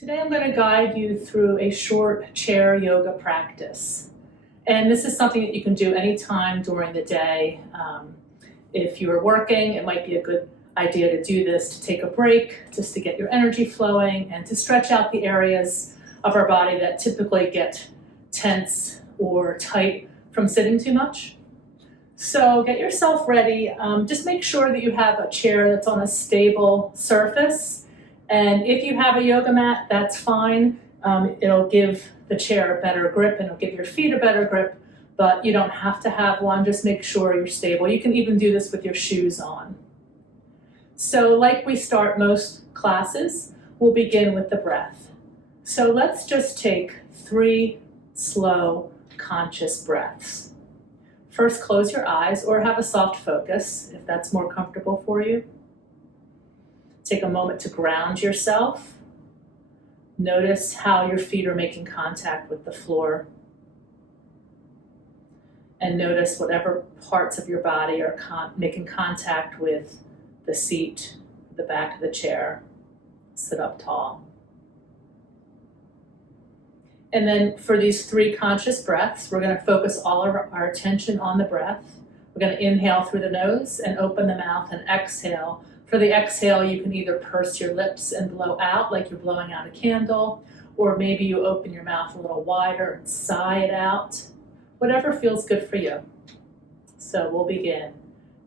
Today I'm going to guide you through a short chair yoga practice. And this is something that you can do anytime during the day. If you're working, it might be a good idea to do this to take a break, just to get your energy flowing and to stretch out the areas of our body that typically get tense or tight from sitting too much. So get yourself ready. Just make sure that you have a chair that's on a stable surface. And if you have a yoga mat, that's fine. It'll give the chair a better grip and it'll give your feet a better grip, but you don't have to have one. Just make sure you're stable. You can even do this with your shoes on. So like we start most classes, we'll begin with the breath. So let's just take 3 slow, conscious breaths. First, close your eyes or have a soft focus if that's more comfortable for you. Take a moment to ground yourself. Notice how your feet are making contact with the floor. And notice whatever parts of your body are making contact with the seat, the back of the chair. Sit up tall. And then for these 3 conscious breaths, we're going to focus all of our attention on the breath. We're going to inhale through the nose and open the mouth and exhale. For the exhale, you can either purse your lips and blow out like you're blowing out a candle, or maybe you open your mouth a little wider and sigh it out. Whatever feels good for you. So we'll begin.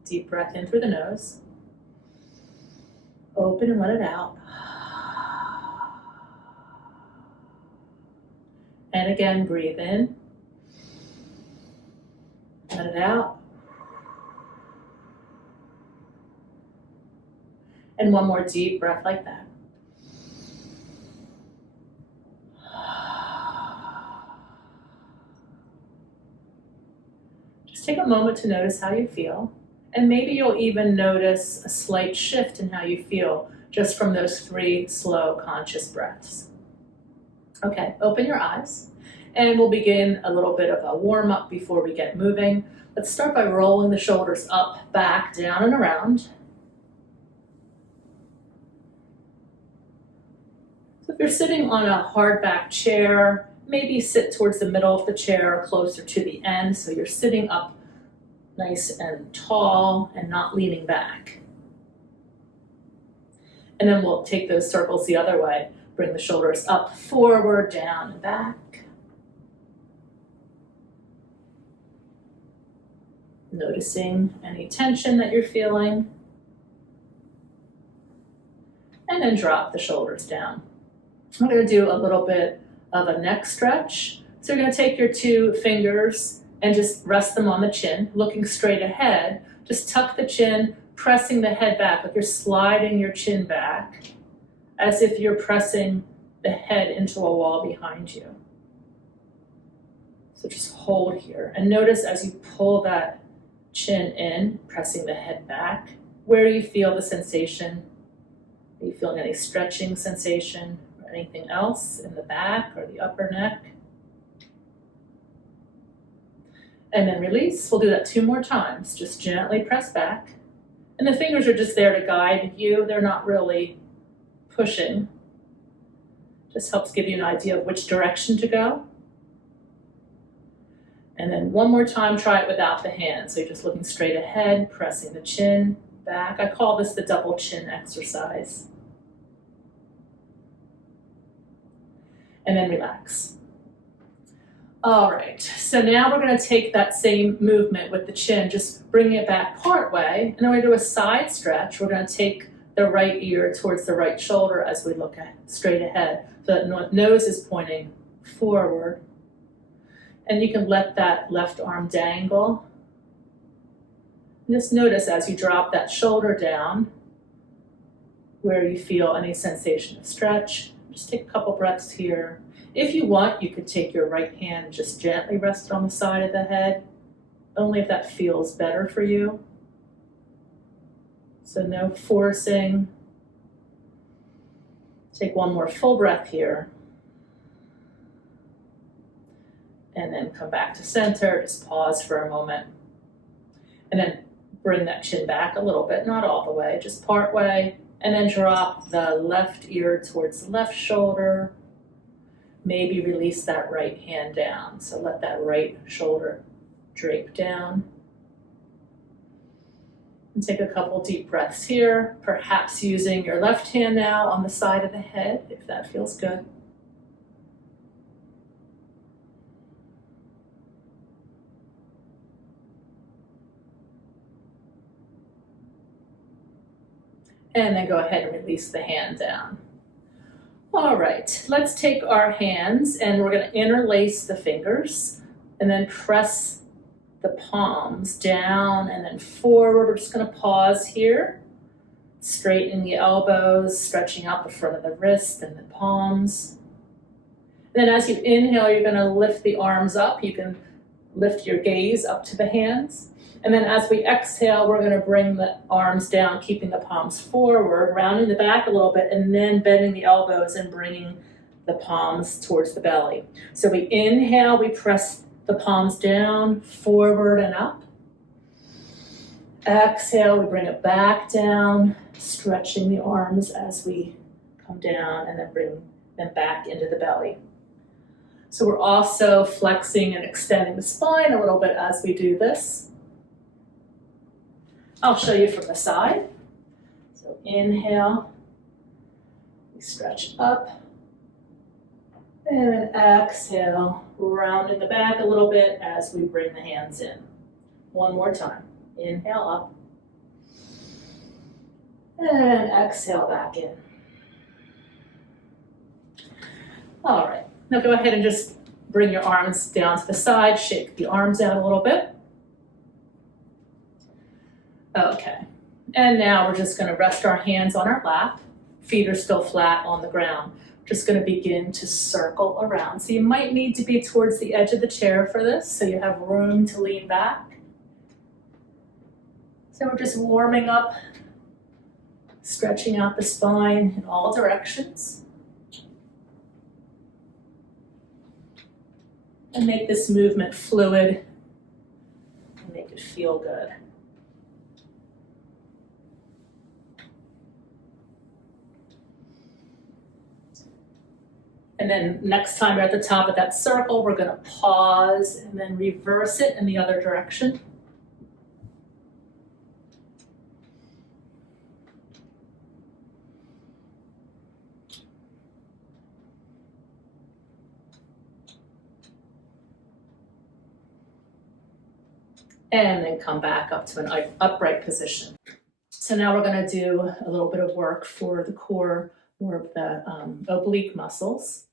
Deep breath in through the nose. Open and let it out. And again, breathe in. Let it out. And one more deep breath like that. Just take a moment to notice how you feel. And maybe you'll even notice a slight shift in how you feel just from those 3 slow, conscious breaths. Okay, open your eyes. And we'll begin a little bit of a warm-up before we get moving. Let's start by rolling the shoulders up, back, down, and around. So if you're sitting on a hard back chair, maybe sit towards the middle of the chair or closer to the end so you're sitting up nice and tall and not leaning back. And then we'll take those circles the other way. Bring the shoulders up, forward, down, and back. Noticing any tension that you're feeling. And then drop the shoulders down. I'm going to do a little bit of a neck stretch. So you're going to take your 2 fingers and just rest them on the chin, looking straight ahead. Just tuck the chin, pressing the head back, like you're sliding your chin back, as if you're pressing the head into a wall behind you. So just hold here. And notice as you pull that chin in, pressing the head back, where you feel the sensation. Are you feeling any stretching sensation? Anything else in the back or the upper neck? And then release. We'll do that 2 more times. Just gently press back. And the fingers are just there to guide you. They're not really pushing. Just helps give you an idea of which direction to go. And then 1 more time, try it without the hands. So you're just looking straight ahead, pressing the chin back. I call this the double chin exercise. And then relax. All right, so now we're going to take that same movement with the chin, just bringing it back part way, and then we're going to do a side stretch. We're going to take the right ear towards the right shoulder as we look straight ahead. So that nose is pointing forward. And you can let that left arm dangle. And just notice as you drop that shoulder down, where you feel any sensation of stretch. Just take a couple breaths here. If you want, you could take your right hand and just gently rest it on the side of the head, only if that feels better for you. So no forcing. Take 1 more full breath here. And then come back to center, just pause for a moment. And then bring that chin back a little bit, not all the way, just part way, And then drop the left ear towards the left shoulder. Maybe release that right hand down. So let that right shoulder drape down. And take a couple deep breaths here, perhaps using your left hand now on the side of the head, if that feels good. And then go ahead and release the hand down. All right, let's take our hands and we're going to interlace the fingers and then press the palms down and then forward. We're just going to pause here, straightening the elbows, stretching out the front of the wrist and the palms. And then as you inhale, you're going to lift the arms up. You can lift your gaze up to the hands. And then as we exhale, we're going to bring the arms down, keeping the palms forward, rounding the back a little bit, and then bending the elbows and bringing the palms towards the belly. So we inhale, we press the palms down, forward and up. Exhale, we bring it back down, stretching the arms as we come down, and then bring them back into the belly. So we're also flexing and extending the spine a little bit as we do this. I'll show you from the side. So inhale, we stretch up, and then exhale, rounding the back a little bit as we bring the hands in. One more time. Inhale up, and exhale back in. All right, now go ahead and just bring your arms down to the side, shake the arms out a little bit. Okay, and now we're just going to rest our hands on our lap. Feet are still flat on the ground. Just going to begin to circle around. So you might need to be towards the edge of the chair for this, so you have room to lean back. So we're just warming up, stretching out the spine in all directions. And make this movement fluid and make it feel good. And then next time we're at the top of that circle, we're going to pause and then reverse it in the other direction. And then come back up to an upright position. So now we're going to do a little bit of work for the core, more of the oblique muscles.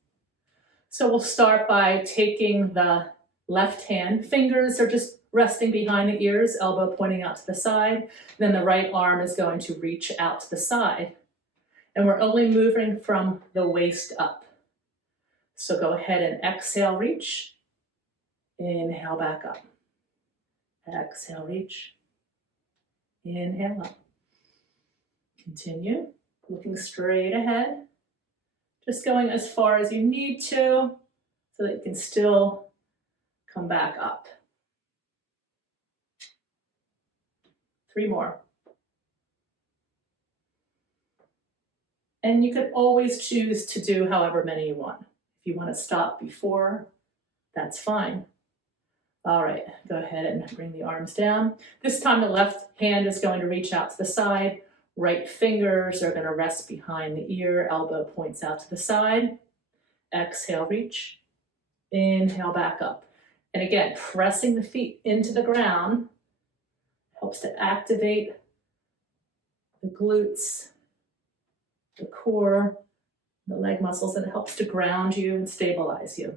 So we'll start by taking the left hand. Fingers are just resting behind the ears, elbow pointing out to the side. Then the right arm is going to reach out to the side. And we're only moving from the waist up. So go ahead and exhale, reach. Inhale, back up. Exhale, reach. Inhale up. Continue, looking straight ahead. Just going as far as you need to so that you can still come back up. 3 more. And you can always choose to do however many you want. If you want to stop before, that's fine. All right, go ahead and bring the arms down. This time the left hand is going to reach out to the side. Right fingers are going to rest behind the ear, elbow points out to the side. Exhale, reach. Inhale, back up. And again, pressing the feet into the ground helps to activate the glutes, the core, the leg muscles, and it helps to ground you and stabilize you.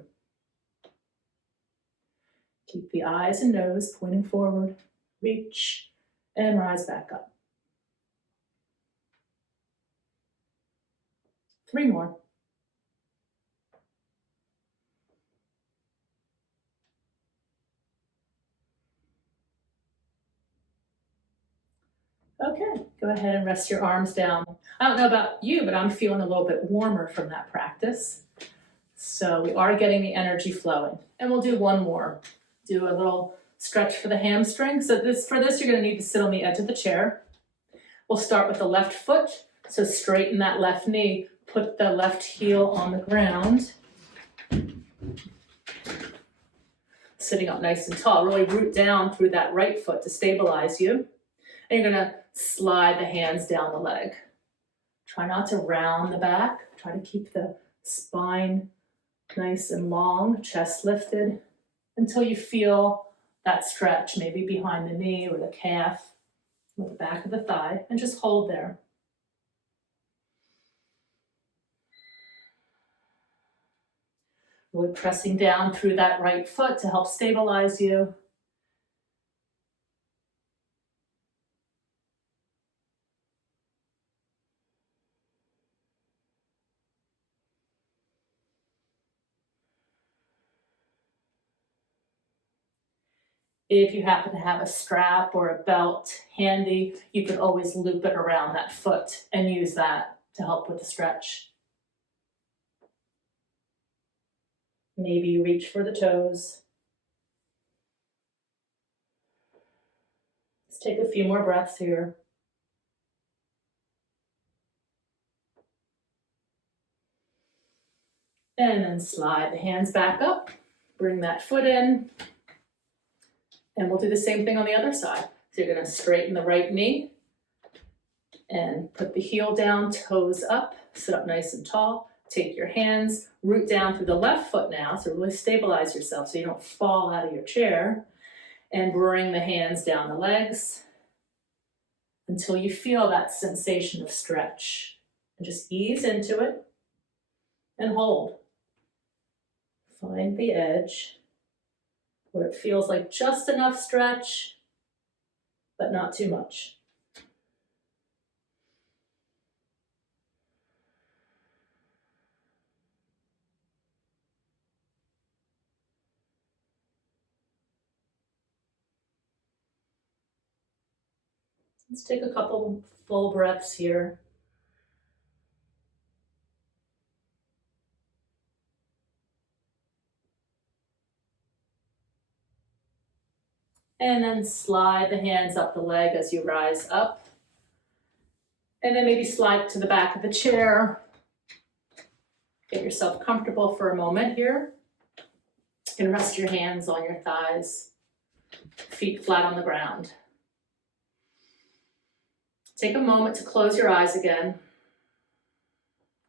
Keep the eyes and nose pointing forward, reach, and rise back up. 3 more. Okay, go ahead and rest your arms down. I don't know about you, but I'm feeling a little bit warmer from that practice. So we are getting the energy flowing. And we'll do one more. Do a little stretch for the hamstring. So for this, you're going to need to sit on the edge of the chair. We'll start with the left foot. So straighten that left knee, put the left heel on the ground. Sitting up nice and tall, really root down through that right foot to stabilize you. And you're gonna slide the hands down the leg. Try not to round the back. Try to keep the spine nice and long, chest lifted, until you feel that stretch, maybe behind the knee or the calf or the back of the thigh, and just hold there. Really pressing down through that right foot to help stabilize you. If you happen to have a strap or a belt handy, you could always loop it around that foot and use that to help with the stretch. Maybe you reach for the toes. Let's take a few more breaths here. And then slide the hands back up. Bring that foot in. And we'll do the same thing on the other side. So you're going to straighten the right knee and put the heel down, toes up, sit up nice and tall. Take your hands, root down through the left foot now, so really stabilize yourself so you don't fall out of your chair. And bring the hands down the legs until you feel that sensation of stretch. And just ease into it and hold. Find the edge where it feels like just enough stretch, but not too much. Let's take a couple full breaths here. And then slide the hands up the leg as you rise up. And then maybe slide to the back of the chair. Get yourself comfortable for a moment here. You can rest your hands on your thighs, feet flat on the ground. Take a moment to close your eyes again.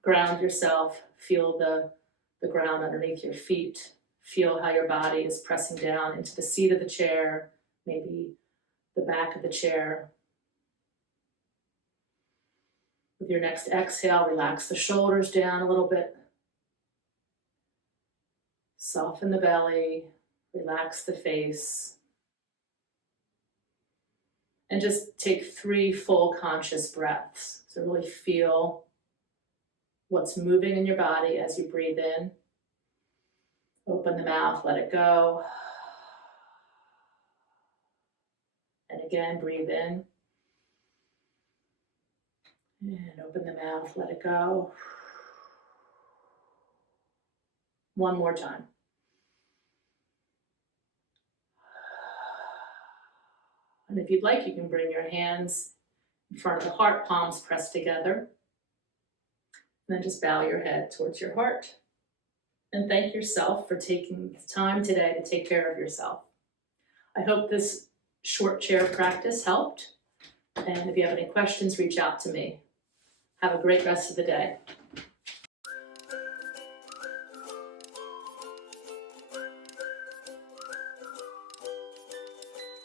Ground yourself. Feel the ground underneath your feet. Feel how your body is pressing down into the seat of the chair, maybe the back of the chair. With your next exhale, relax the shoulders down a little bit. Soften the belly, relax the face. And just take 3 full conscious breaths. So really feel what's moving in your body as you breathe in. Open the mouth, let it go. And again, breathe in. And open the mouth, let it go. One more time. And if you'd like, you can bring your hands in front of the heart, palms pressed together. And then just bow your head towards your heart. And thank yourself for taking the time today to take care of yourself. I hope this short chair practice helped. And if you have any questions, reach out to me. Have a great rest of the day.